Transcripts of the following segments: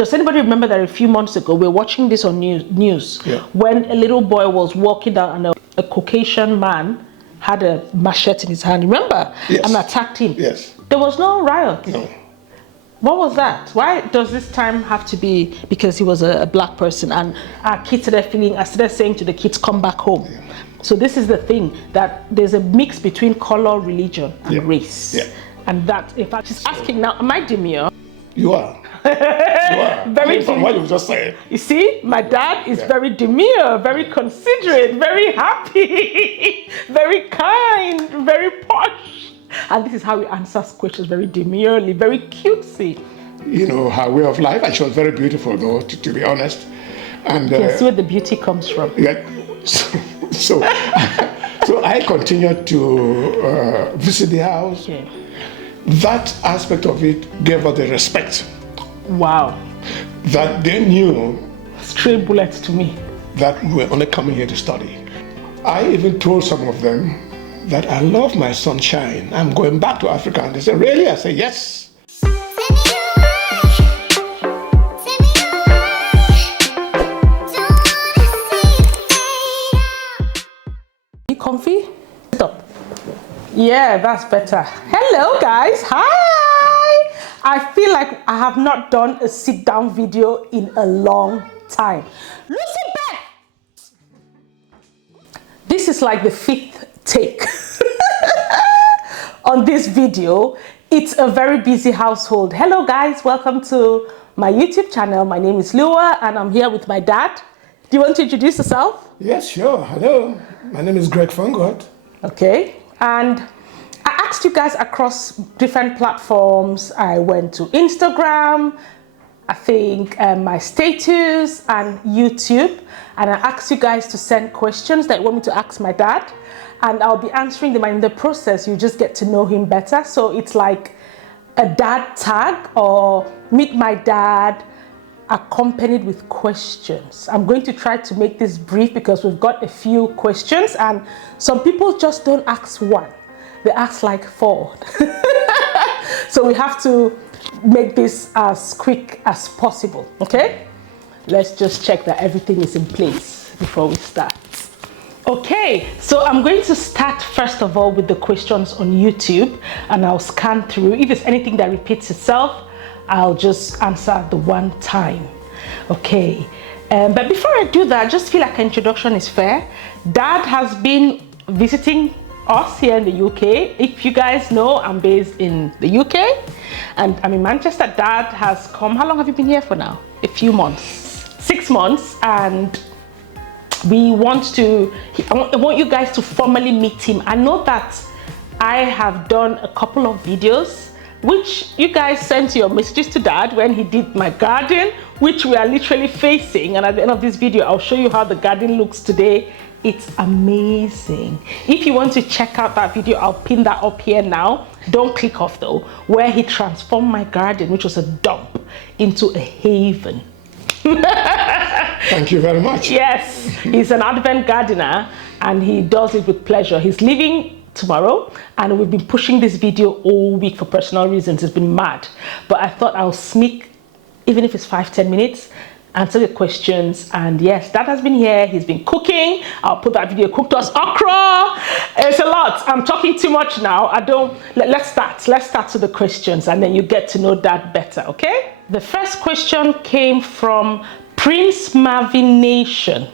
Does anybody remember that a few months ago we were watching this on news when a little boy was walking down and a Caucasian man had a machete in his hand, remember? Yes. And attacked him. Yes. There was no riot. No. What was that? Why does this time have to be because he was a black person and our kids started saying to the kids, come back home. Yeah. So this is the thing, that there's a mix between color, religion, and race. Yeah. And that, in fact, she's asking now, am I demure? You are. You are. Very from what you just said. You see, my dad is very demure, very considerate, very happy, very kind, very posh. And this is how he answers questions, very demurely, very cutesy. You know, her way of life, and she was very beautiful though, to be honest. And you can see where the beauty comes from. Yeah, so I continued to visit the house. Okay. That aspect of it gave her the respect. Wow. That they knew. Straight bullets to me. That we were only coming here to study. I even told some of them that I love my sunshine. I'm going back to Africa. And they said, really? I said, yes. You comfy? Stop. Yeah, that's better. Hello, guys. Hi. I feel like I have not done a sit-down video in a long time. Lucy back. This is like the 5th take on this video. It's a very busy household. Hello guys, welcome to my YouTube channel. My name is Lua and I'm here with my dad. Do you want to introduce yourself? Yes, sure. Hello, my name is Greg Fungot. Okay, and I asked you guys across different platforms. I went to Instagram, I think my status and YouTube, and I asked you guys to send questions that you want me to ask my dad, and I'll be answering them, and in the process you just get to know him better. So it's like a dad tag or meet my dad accompanied with questions. I'm going to try to make this brief because we've got a few questions and some people just don't ask one, they ask like 4. So we have to make this as quick as possible. Okay, let's just check that everything is in place before we start. Okay, so I'm going to start first of all with the questions on YouTube and I'll scan through. If there's anything that repeats itself, I'll just answer the one time. Okay, but before I do that, I just feel like an introduction is fair. Dad has been visiting us here in the UK. If you guys know, I'm based in the UK and I'm in Manchester. Dad has come. How long have you been here for now? A few months, 6 months, and we want to, I want you guys to formally meet him. I know that I have done a couple of videos which you guys sent your messages to Dad when he did my garden, which we are literally facing, and at the end of this video I'll show you how the garden looks today. It's amazing. If you want to check out that video, I'll pin that up here now. Don't click off though, where he transformed my garden, which was a dump, into a haven. Thank you very much. Yes, he's an advent gardener and he does it with pleasure. He's leaving tomorrow and we've been pushing this video all week for personal reasons. It's been mad, but I thought I'll sneak, even if it's 5-10 minutes, answer the questions. And yes, Dad has been here. He's been cooking. I'll put that video. Cooked us okra. It's a lot. I'm talking too much now. Let's start with the questions and then you get to know Dad better. Okay, the first question came from Prince Marvin Nation.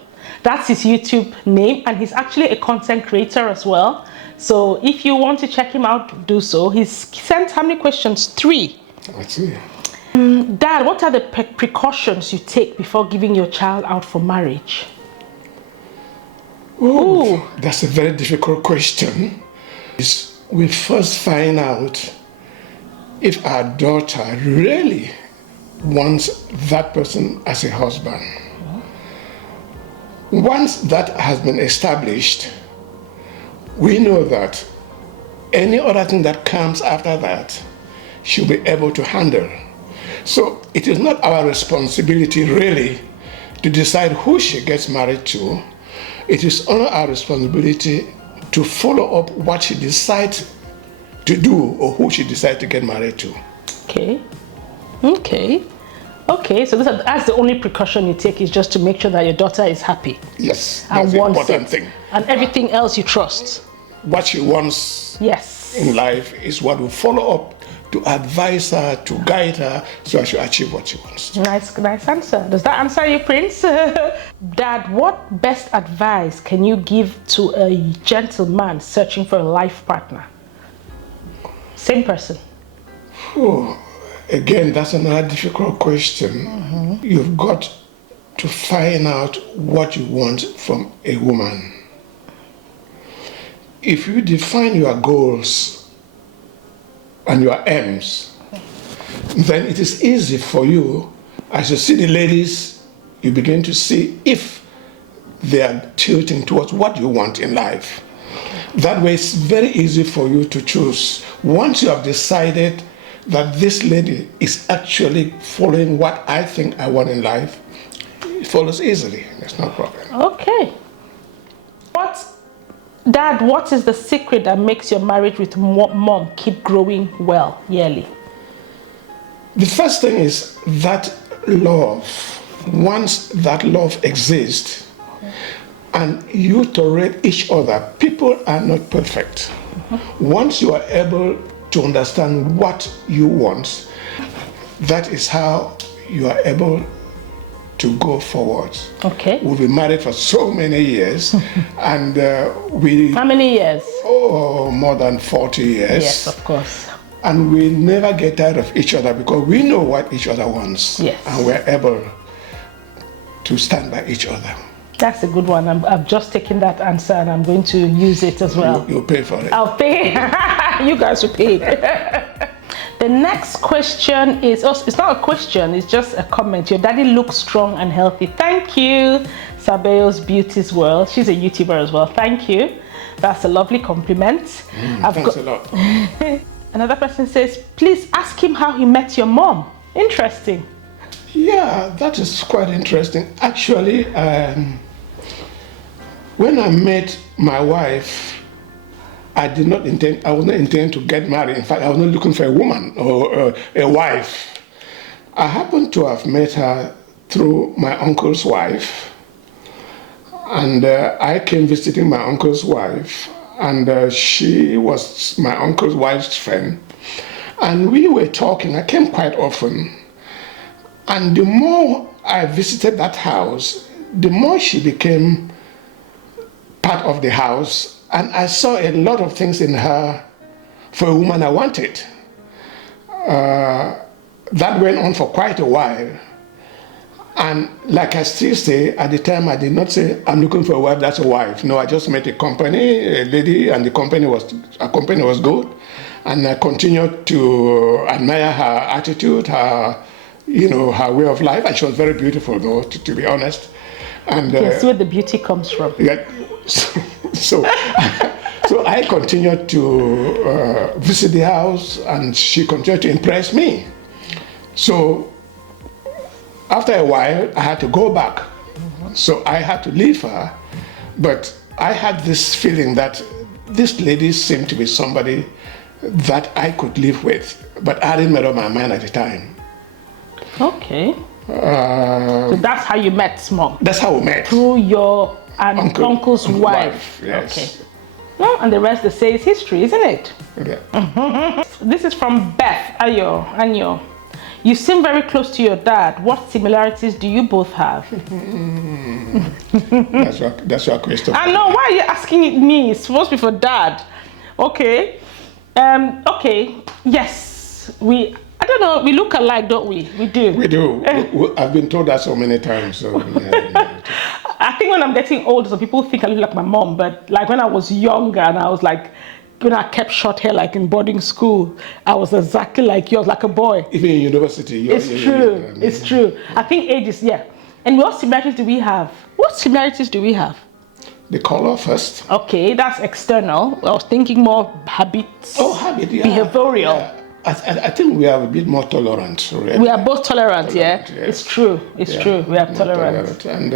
That's his YouTube name and he's actually a content creator as well. So if you want to check him out, do so. He's sent how many questions? 3. Let's see. Dad, what are the precautions you take before giving your child out for marriage? Ooh, that's a very difficult question. We first find out if our daughter really wants that person as a husband. Once that has been established, we know that any other thing that comes after that, she'll be able to handle. So it is not our responsibility really to decide who she gets married to. It is only our responsibility to follow up what she decides to do or who she decides to get married to. Okay. Okay. Okay, so that's the only precaution you take, is just to make sure that your daughter is happy. Yes, And that's the wants important it. thing. And everything else you trust. What she wants Yes. in life is what will follow up to advise her, to guide her, so she achieve what she wants. Nice answer. Does that answer you, Prince? Dad, what best advice can you give to a gentleman searching for a life partner? Same person. Oh, again, that's another difficult question. You've got to find out what you want from a woman. If you define your goals and your aims, then it is easy for you, as you see the ladies, you begin to see if they are tilting towards what you want in life. That way it's very easy for you to choose. Once you have decided that this lady is actually following what I think I want in life, it follows easily. There's no problem. Okay. Dad, what is the secret that makes your marriage with mom keep growing well yearly? The first thing is that love. Once that love exists and you tolerate each other, people are not perfect. Once you are able to understand what you want, that is how you are able to go forward. Okay. We've been married for so many years, and we... How many years? Oh, more than 40 years. Yes, of course. And we never get tired of each other because we know what each other wants. Yes. And we're able to stand by each other. That's a good one. I've just taken that answer and I'm going to use it as well. You'll pay for it. I'll pay. You guys will pay. The next question is, it's not a question, it's just a comment. Your daddy looks strong and healthy. Thank you, Sabeo's Beauty's World. She's a YouTuber as well. Thank you. That's a lovely compliment. Thanks a lot. Another person says, please ask him how he met your mom. Interesting. Yeah, that is quite interesting. Actually, when I met my wife, I was not intending to get married. In fact, I was not looking for a woman or a wife. I happened to have met her through my uncle's wife. And I came visiting my uncle's wife, and she was my uncle's wife's friend. And we were talking. I came quite often. And the more I visited that house, the more she became part of the house. And I saw a lot of things in her for a woman I wanted. That went on for quite a while. And like I still say, at the time I did not say, I'm looking for a wife, that's a wife. No, I just met a lady, and the company was good. And I continued to admire her attitude, her way of life. And she was very beautiful, though, to be honest. And yes, where the beauty comes from. Yeah, so I continued to visit the house, and she continued to impress me. So after a while, I had to go back. So I had to leave her. But I had this feeling that this lady seemed to be somebody that I could live with. But I didn't make up my mind at the time. Okay. So that's how you met Mom? That's how we met. Through your uncle's wife. Yes. Okay. Well, and the rest they say is history, isn't it? Yeah. This is from Beth Anyo. You seem very close to your dad. What similarities do you both have? That's your question. I know. Why are you asking me? It's supposed to be for dad. Okay. Okay. Yes. I don't know. We look alike, don't we? We do. We do. I've been told that so many times. So, yeah. I think when I'm getting older, some people think I look like my mom. But like when I was younger and I was like, when I kept short hair, like in boarding school, I was exactly like you. I was like a boy. Even in university. It's true. It's true. I think age is, yeah. And what similarities do we have? The color first. Okay, that's external. I was thinking more habits. Oh, habit, yeah. Behavioral. Yeah. I think we are a bit more tolerant. Really. We are both tolerant, yeah? Yes. It's true. It's true. We are tolerant. And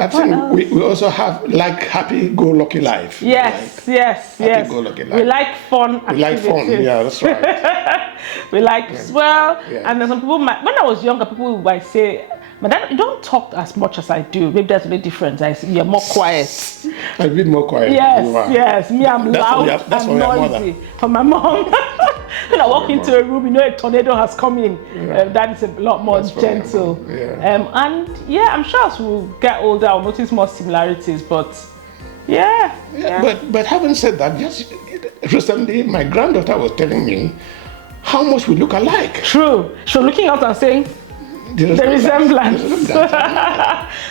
I think we also have like happy-go-lucky life. Yes, yes. Happy-go-lucky life. We like fun activities. We like fun, yeah, that's right. We like swell. Yeah. And then some people might, when I was younger, people might say, but you don't talk as much as I do. Maybe that's the difference. You're more quiet. I'm a bit more quiet. Yes. Me, I'm loud and noisy. For my mom. When I walk into a room, a tornado has come in. That is a lot more gentle. And I'm sure as we get older, I'll notice more similarities. But But having said that, just recently, my granddaughter was telling me how much we look alike. True. She was looking out and saying, the resemblance.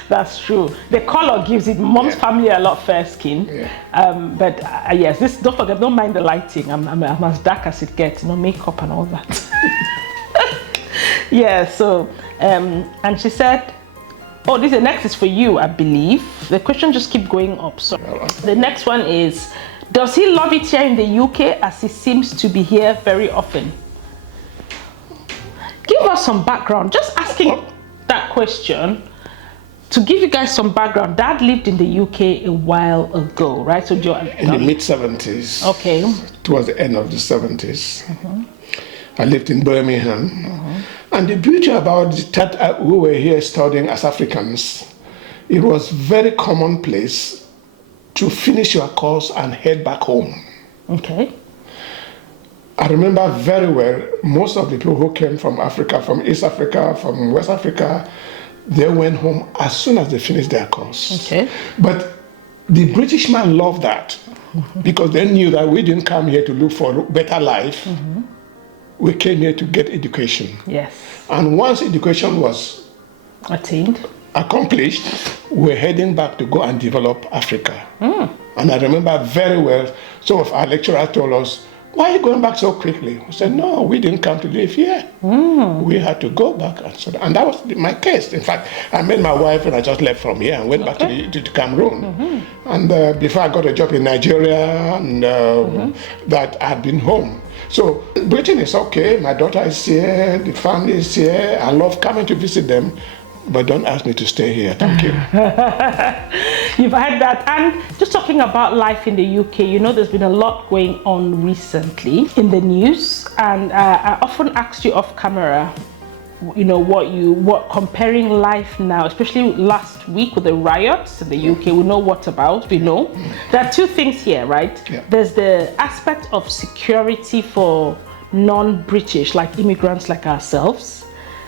That's true. The color gives it. Mom's family are a lot fair skin. But yes, this, don't forget, don't mind the lighting. I'm as dark as it gets, makeup and all that. So and she said, oh, the next is for you, I believe. The question just keep going up. So the next one is, does he love it here in the UK as he seems to be here very often? Give us some background. Just asking that question to give you guys some background. Dad lived in the UK a while ago, right? So in the mid-70s. Okay. Towards the end of the 70s. I lived in Birmingham. And the beauty about that we were here studying as Africans, it was very commonplace to finish your course and head back home. Okay. I remember very well, most of the people who came from Africa, from East Africa, from West Africa, they went home as soon as they finished their course. Okay. But the British man loved that because they knew that we didn't come here to look for a better life. We came here to get education. Yes. And once education was attained, accomplished, we're heading back to go and develop Africa. And I remember very well, some of our lecturers told us, why are you going back so quickly? We said, no, we didn't come to live here. We had to go back. And that was my case. In fact, I met my wife and I just left from here and went back to Cameroon. And before I got a job in Nigeria, and that I've been home. So Britain is okay. My daughter is here. The family is here. I love coming to visit them. But don't ask me to stay here. Thank you. You've heard that. And just talking about life in the UK, there's been a lot going on recently in the news. And I often asked you off camera, what comparing life now, especially last week with the riots in the UK, we know what about, we know. There are two things here, right? There's the aspect of security for non-British, like immigrants like ourselves.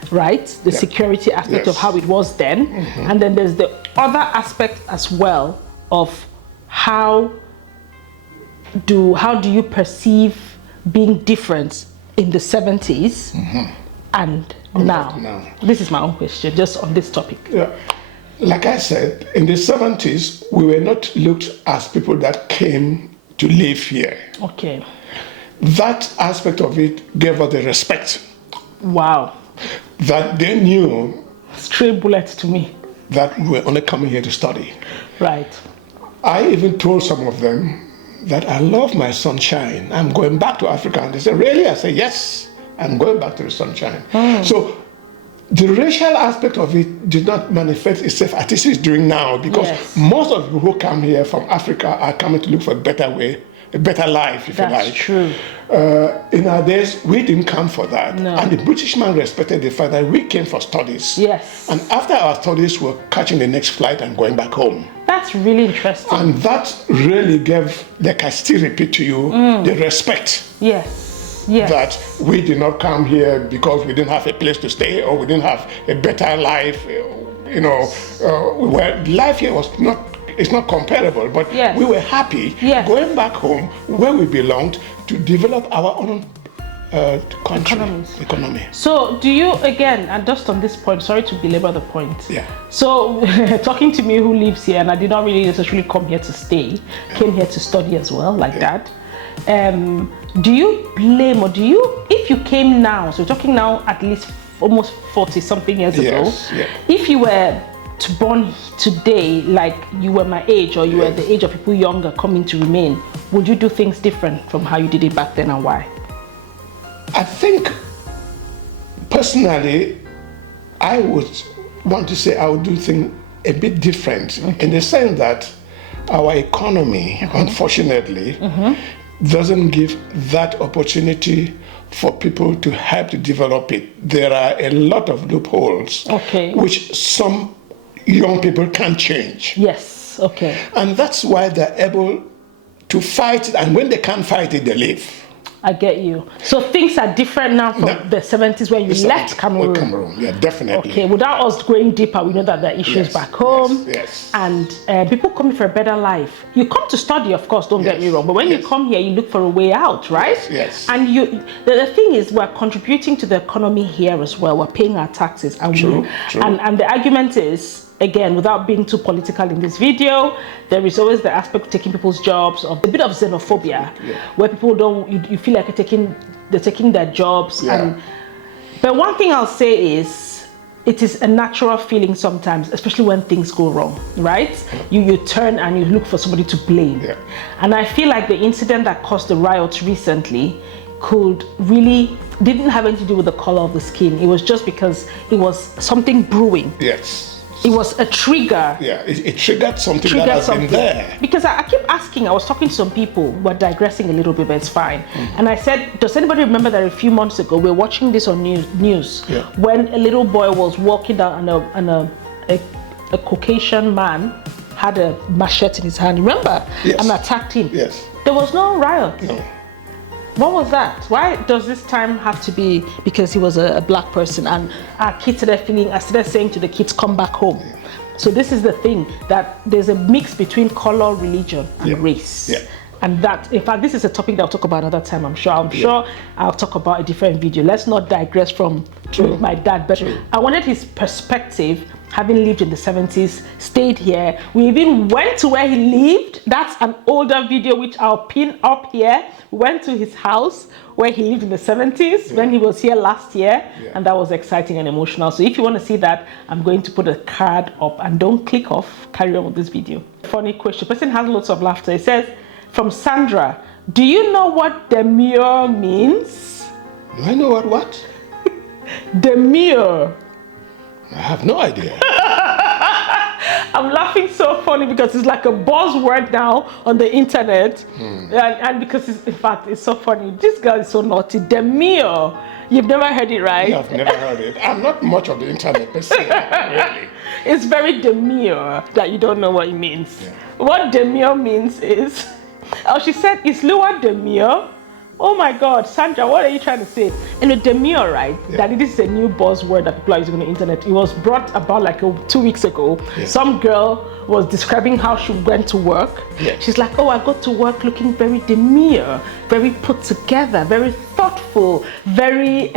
Right, the security aspect of how it was then, and then there's the other aspect as well of how do you perceive being different in the 70s and now? This is my own question, just on this topic. Like I said, in the 70s, we were not looked as people that came to live here. Okay. That aspect of it gave us the respect. Wow. That they knew. Straight bullets to me. That we were only coming here to study. Right. I even told some of them that I love my sunshine. I'm going back to Africa. And they said, really? I said, yes, I'm going back to the sunshine. So the racial aspect of it did not manifest itself as it is doing now, because most of the people who come here from Africa are coming to look for a better way, a better life, if you like. That's true. In our days, we didn't come for that. No. And the British man respected the fact that we came for studies. Yes. And after our studies, we're catching the next flight and going back home. That's really interesting. And that really gave, like I still repeat to you, the respect. Yes. That we did not come here because we didn't have a place to stay or we didn't have a better life. Life here was not. It's not comparable, but we were happy going back home where we belonged to develop our own economy. So do you, again, and just on this point, sorry to belabor the point. So talking to me who lives here, and I did not really necessarily come here to stay, came here to study as well, like that. Do you blame, or do you, if you came now, so we're talking now at least almost 40 something years ago, if you were to born today, like you were my age or you were the age of people younger coming to remain, would you do things different from how you did it back then, and why? I think personally, I would want to say I would do things a bit different in the sense that our economy, unfortunately, doesn't give that opportunity for people to help to develop it. There are a lot of loopholes, which some young people can't change. Yes, okay. And that's why they're able to fight it, and when they can't fight it, they leave. I get you. So things are different now from the 70s when you left Cameroon. Cameroon, yeah, definitely. Okay, without us going deeper, we know that there are issues back home. Yes. And people coming for a better life. You come to study, of course, don't get me wrong, but when you come here, you look for a way out, right? Yes. And the thing is, we're contributing to the economy here as well. We're paying our taxes. And True. And the argument is, again, without being too political in this video, there is always the aspect of taking people's jobs, of a bit of xenophobia, where people you feel like they're taking their jobs. But one thing I'll say is, it is a natural feeling sometimes, especially when things go wrong, right? You turn and you look for somebody to blame. And I feel like the incident that caused the riots recently didn't have anything to do with the color of the skin. It was just because it was something brewing. Yes. It was a trigger. Yeah, it triggered something that has been there. Because I keep asking, I was talking to some people, we're digressing a little bit, but it's fine. And I said, does anybody remember that a few months ago, we were watching this on news when a little boy was walking down and a Caucasian man had a machete in his hand, remember? And attacked him. Yes. There was no riot. No. What was that? Why does this time have to be because he was a black person? And our kids started saying to the kids, come back home. So this is the thing, that there's a mix between color, religion, and race. And that, in fact, this is a topic that I'll talk about another time, I'm sure I'll talk about a different video. Let's not digress from my dad, but I wanted his perspective, having lived in the 70s, stayed here. We even went to where he lived. That's an older video, which I'll pin up here. We went to his house where he lived in the 70s when he was here last year. And that was exciting and emotional. So if you want to see that, I'm going to put a card up, and don't click off, carry on with this video. Funny question, person has lots of laughter. It says, from Sandra, do you know what demure means? Do I know what? Demure. I have no idea. I'm laughing so funny because it's like a buzzword now on the internet. And because in fact, it's so funny. This girl is so naughty. Demure. You've never heard it, right? Yeah, I've never heard it. I'm not much of the internet per se, really. It's very demure that you don't know what it means. What demure means is, she said, is Lua demure? Oh my God, Sandra, what are you trying to say? And a demure, right? That this is a new buzzword that people are using on the internet. It was brought about like 2 weeks ago. Some girl was describing how she went to work. She's like, oh, I got to work looking very demure, very put together, very thoughtful, very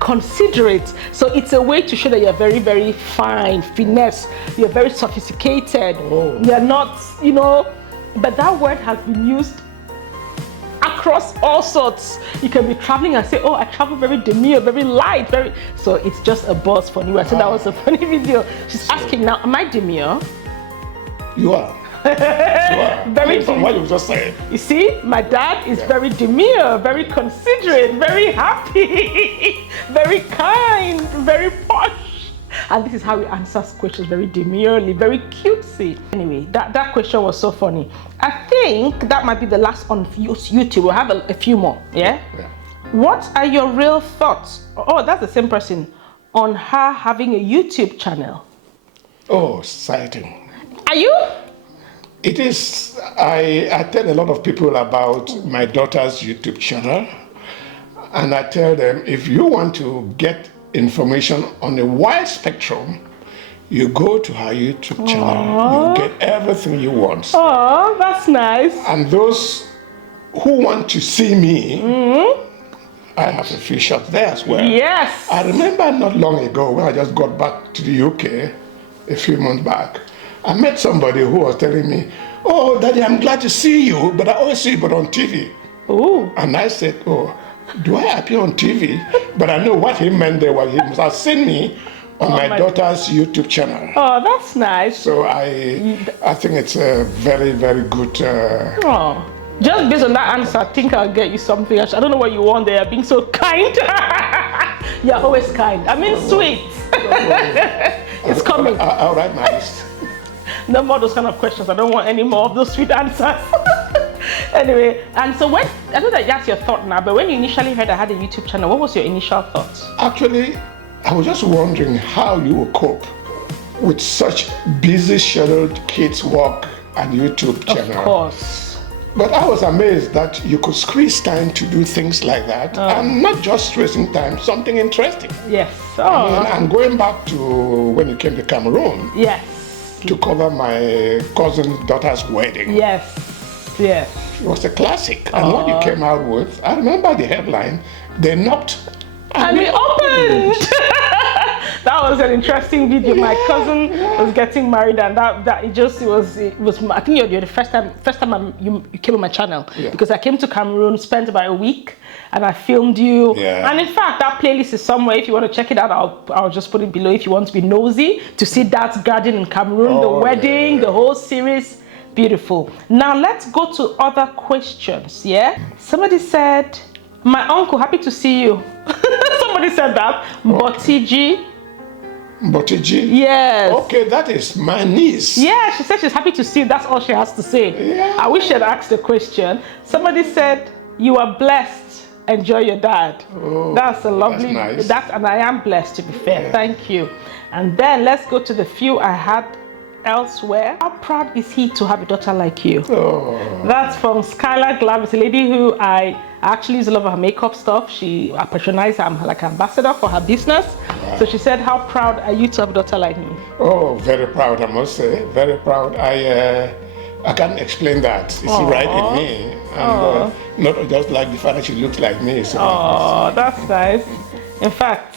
considerate. So it's a way to show that you're very, very fine, finesse. You're very sophisticated. You're not, but that word has been used across all sorts. You can be traveling and say, oh, I travel very demure, very light, so it's just a buzz funny word. So that was a funny video. She's asking now, am I demure? You are. You are. Very from what you just said. You see, my dad is very demure, very considerate, very happy, very kind, very posh. And this is how he answers questions, very demurely, very cutesy. Anyway, that question was so funny. I think that might be the last on YouTube. We'll have a few more, yeah? What are your real thoughts? Oh, that's the same person. On her having a YouTube channel. Oh, exciting. Are you? It is. I tell a lot of people about my daughter's YouTube channel. And I tell them, if you want to get information on a wide spectrum, you go to her YouTube channel, you get everything you want. Oh, that's nice. And those who want to see me, I have a few shots there as well. Yes. I remember not long ago when I just got back to the UK, a few months back, I met somebody who was telling me, oh, Daddy, I'm glad to see you, but I always see you but on TV. Oh. And I said, oh, do I appear on TV? But I know what he meant there was he must have seen me on my daughter's YouTube channel. Oh, that's nice. So I think it's a very, very good. Just based on that answer, I think I'll get you something else. I don't know what you want there. Being so kind. You're always kind. I mean, sweet. It's coming. I'll write my list. No more those kind of questions. I don't want any more of those sweet answers. Anyway, and so when, I know that that's your thought now, but when you initially heard I had a YouTube channel, what was your initial thoughts? Actually, I was just wondering how you would cope with such busy scheduled kids' work and YouTube channel. Of course. But I was amazed that you could squeeze time to do things like that, and not just wasting time, something interesting. Yes. And going back to when you came to Cameroon. Yes. To cover my cousin's daughter's wedding. Yes, yes. It was a classic. And what you came out with, I remember the headline, they knocked and we opened. That was an interesting video. My cousin was getting married, and it was. I think you're the first time you came on my channel, because I came to Cameroon, spent about a week, and I filmed you. Yeah. And in fact, that playlist is somewhere. If you want to check it out, I'll just put it below. If you want to be nosy to see Dad's garden in Cameroon, the wedding, the whole series, beautiful. Now let's go to other questions. Yeah. Somebody said, "My uncle, happy to see you." Somebody said that. Mbotiji. Mbotiji? Yes. Okay, that is my niece. Yeah, she said she's happy to see you. That's all she has to say. Yeah. I wish she had asked the question. Somebody said, "You are blessed. Enjoy your dad." Oh, that's a lovely. That's nice. And I am blessed, to be fair. Yeah. Thank you. And then let's go to the few I had elsewhere. How proud is he to have a daughter like you? Oh. That's from Skylar Glavis, a lady who I actually use a lot of her makeup stuff. I patronize her, I'm like an ambassador for her business. Wow. So she said, "How proud are you to have a daughter like me?" Oh, very proud, I must say. Very proud. I can't explain that. It's right in me. And not just like the fact that she looks like me. So that's nice. In fact,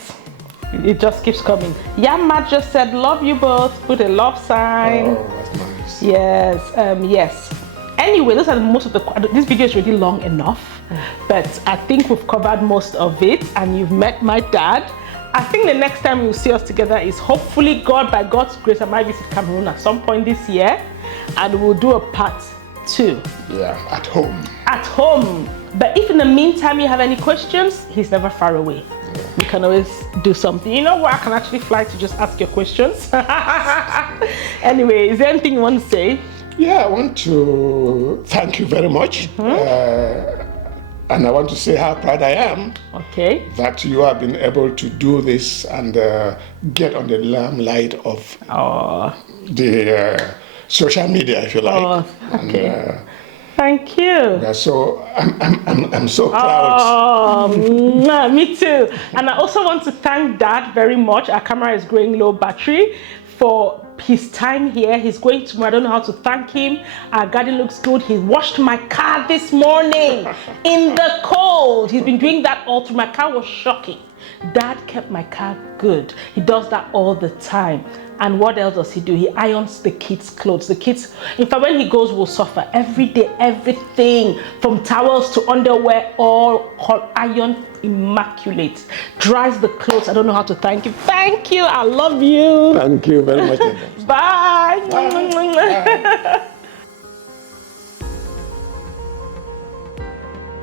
it just keeps coming. Matt just said, "Love you both." Put a love sign. Oh, that's nice. Yes, yes. Anyway, those are most of this video is really long enough, but I think we've covered most of it, and you've met my dad. I think the next time you'll see us together is hopefully by God's grace, I might visit Cameroon at some point this year, and we'll do a part 2. Yeah, at home. At home. But if in the meantime you have any questions, he's never far away. Yeah. We can always do something. You know what? I can actually fly to just ask your questions. Anyway, is there anything you want to say? Yeah, I want to thank you very much. And I want to say how proud I am that you have been able to do this and get on the limelight of the social media, if you like. Thank you. Yeah, so I'm so proud. Me too. And I also want to thank Dad very much. Our camera is growing low battery, for his time here. He's going to, I don't know how to thank him. Our garden looks good. He washed my car this morning in the cold. He's been doing that all through. My car was shocking. Dad kept my car good. He does that all the time. And what else does he do? He irons the kids' clothes. The kids, in fact, when he goes, will suffer every day, everything from towels to underwear, all ironed, immaculate. Dries the clothes. I don't know how to thank you. Thank you. I love you. Thank you very much. Bye. Bye. Bye.